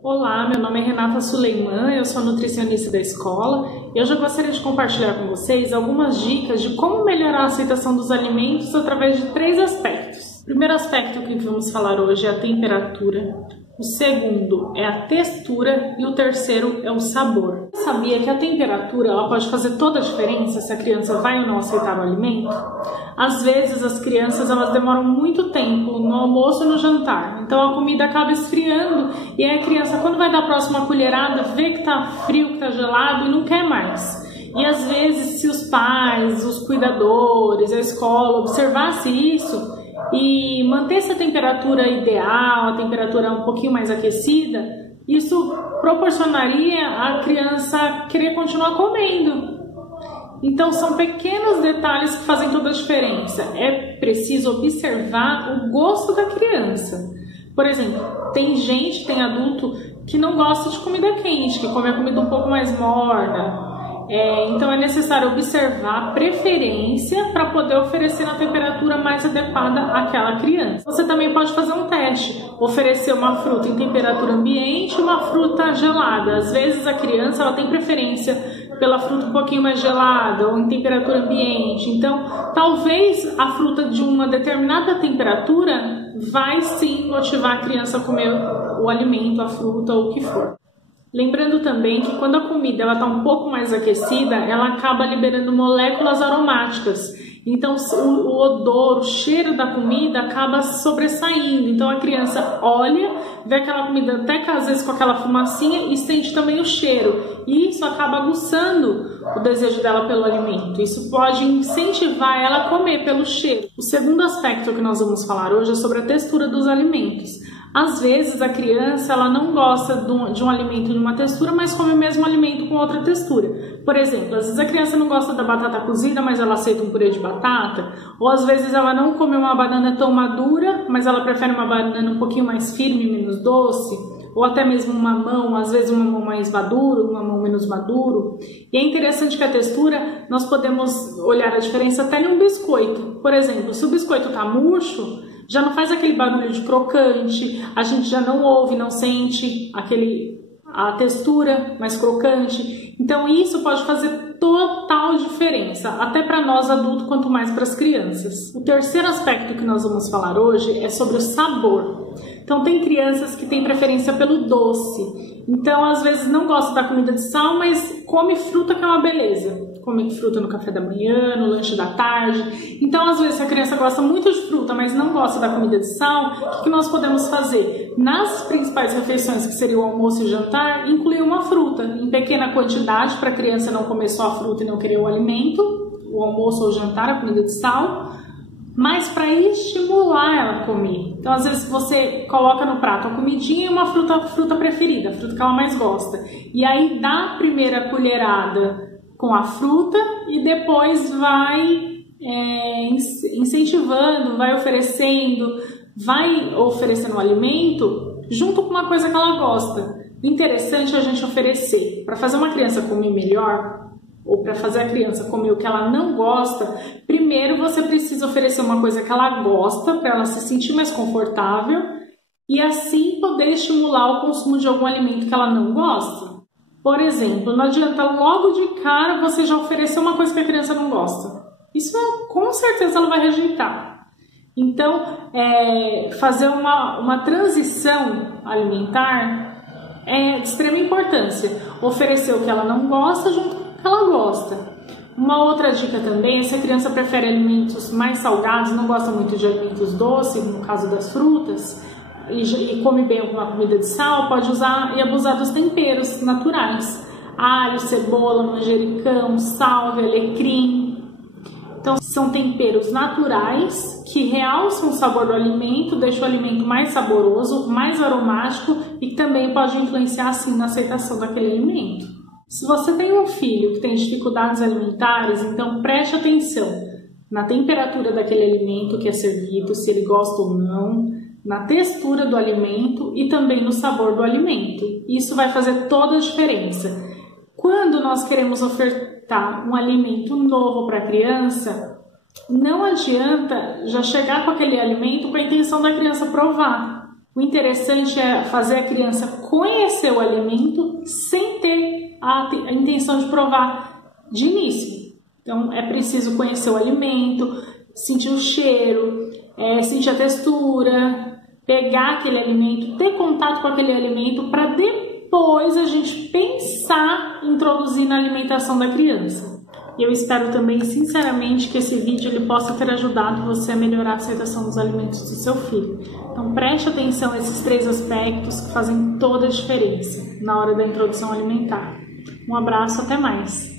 Olá, meu nome é Renata Suleiman, eu sou nutricionista da escola e hoje eu gostaria de compartilhar com vocês algumas dicas de como melhorar a aceitação dos alimentos através de 3 aspectos. O primeiro aspecto que vamos falar hoje é a temperatura, o segundo é a textura e o terceiro é o sabor. Você sabia que a temperatura ela pode fazer toda a diferença se a criança vai ou não aceitar o alimento? Às vezes as crianças elas demoram muito tempo no almoço ou no jantar, então a comida acaba esfriando e aí a criança quando vai dar a próxima colherada vê que está frio, que está gelado e não quer mais. E às vezes se os pais, os cuidadores, a escola observasse isso e mantesse a temperatura ideal, a temperatura um pouquinho mais aquecida, isso proporcionaria a criança querer continuar comendo. Então são pequenos detalhes que fazem toda a diferença. É preciso observar o gosto da criança. Por exemplo, tem adulto que não gosta de comida quente, que come a comida um pouco mais morna. Então é necessário observar a preferência para poder oferecer na temperatura mais adequada àquela criança. Você também pode fazer um teste, oferecer uma fruta em temperatura ambiente e uma fruta gelada. Às vezes a criança ela tem preferência pela fruta um pouquinho mais gelada ou em temperatura ambiente. Então, talvez a fruta de uma determinada temperatura vai sim motivar a criança a comer o alimento, a fruta ou o que for. Lembrando também que quando a comida está um pouco mais aquecida, ela acaba liberando moléculas aromáticas. Então o odor, o cheiro da comida acaba sobressaindo. Então a criança olha, vê aquela comida até que às vezes com aquela fumacinha e sente também o cheiro. E isso acaba aguçando o desejo dela pelo alimento. Isso pode incentivar ela a comer pelo cheiro. O segundo aspecto que nós vamos falar hoje é sobre a textura dos alimentos. Às vezes a criança ela não gosta de um alimento de uma textura, mas come o mesmo alimento com outra textura. Por exemplo, às vezes a criança não gosta da batata cozida, mas ela aceita um purê de batata. Ou às vezes ela não come uma banana tão madura, mas ela prefere uma banana um pouquinho mais firme, menos doce. Ou até mesmo um mamão, às vezes um mamão mais maduro, um mamão menos maduro. E é interessante que a textura, nós podemos olhar a diferença até em um biscoito. Por exemplo, se o biscoito está murcho, já não faz aquele barulho de crocante, a gente já não ouve, não sente a textura mais crocante. Então isso pode fazer total diferença, até para nós adultos, quanto mais para as crianças. O terceiro aspecto que nós vamos falar hoje é sobre o sabor. Então tem crianças que têm preferência pelo doce, então às vezes não gosta da comida de sal, mas come fruta que é uma beleza. Come fruta no café da manhã, no lanche da tarde. Então, às vezes, se a criança gosta muito de fruta, mas não gosta da comida de sal, o que nós podemos fazer? Nas principais refeições, que seria o almoço e o jantar, incluir uma fruta em pequena quantidade, para a criança não comer só a fruta e não querer o alimento, o almoço ou o jantar, a comida de sal, mas para estimular ela a comer. Então, às vezes, você coloca no prato a comidinha e uma fruta preferida, a fruta que ela mais gosta. E aí, dá a primeira colherada com a fruta e depois vai incentivando, vai oferecendo o alimento junto com uma coisa que ela gosta. O interessante é a gente oferecer. Para fazer uma criança comer melhor, ou para fazer a criança comer o que ela não gosta, primeiro você precisa oferecer uma coisa que ela gosta, para ela se sentir mais confortável e assim poder estimular o consumo de algum alimento que ela não gosta. Por exemplo, não adianta logo de cara você já oferecer uma coisa que a criança não gosta. Isso com certeza ela vai rejeitar. Então, fazer uma transição alimentar é de extrema importância. Oferecer o que ela não gosta junto com o que ela gosta. Uma outra dica também é se a criança prefere alimentos mais salgados, não gosta muito de alimentos doces, no caso das frutas, e come bem alguma comida de sal, pode usar e abusar dos temperos naturais. Alho, cebola, manjericão, salvia, alecrim. Então são temperos naturais que realçam o sabor do alimento, deixam o alimento mais saboroso, mais aromático e também pode influenciar assim na aceitação daquele alimento. Se você tem um filho que tem dificuldades alimentares, então preste atenção na temperatura daquele alimento que é servido, se ele gosta ou não, na textura do alimento e também no sabor do alimento. Isso vai fazer toda a diferença. Quando nós queremos ofertar um alimento novo para a criança, não adianta já chegar com aquele alimento com a intenção da criança provar. O interessante é fazer a criança conhecer o alimento sem ter a intenção de provar de início. Então, é preciso conhecer o alimento, sentir o cheiro, sentir a textura, pegar aquele alimento, ter contato com aquele alimento para depois a gente pensar em introduzir na alimentação da criança. E eu espero também, sinceramente, que esse vídeo ele possa ter ajudado você a melhorar a aceitação dos alimentos do seu filho. Então preste atenção a esses 3 aspectos que fazem toda a diferença na hora da introdução alimentar. Um abraço, até mais!